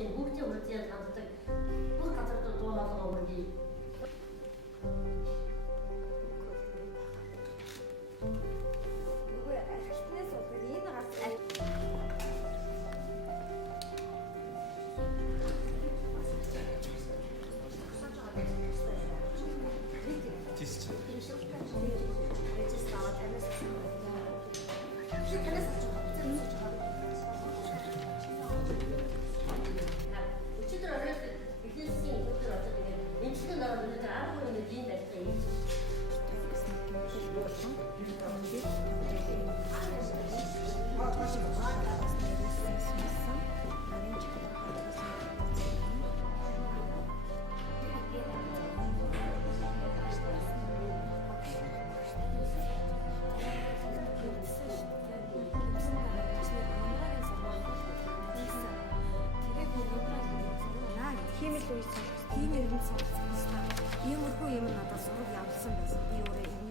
혹시 목적으로 뛰어나서 또 가서 또 돌아서 거기 누구야? fitness 어플이 나갔어. 디스체. 우치들어를 이렇게 쓰는 것들 어쩌면 임치도 나라도 이제 알고 있는 지인들 있어요. Химик то есть химик, юм уу юм надад сураг явуулсан байсан. Би өөрөө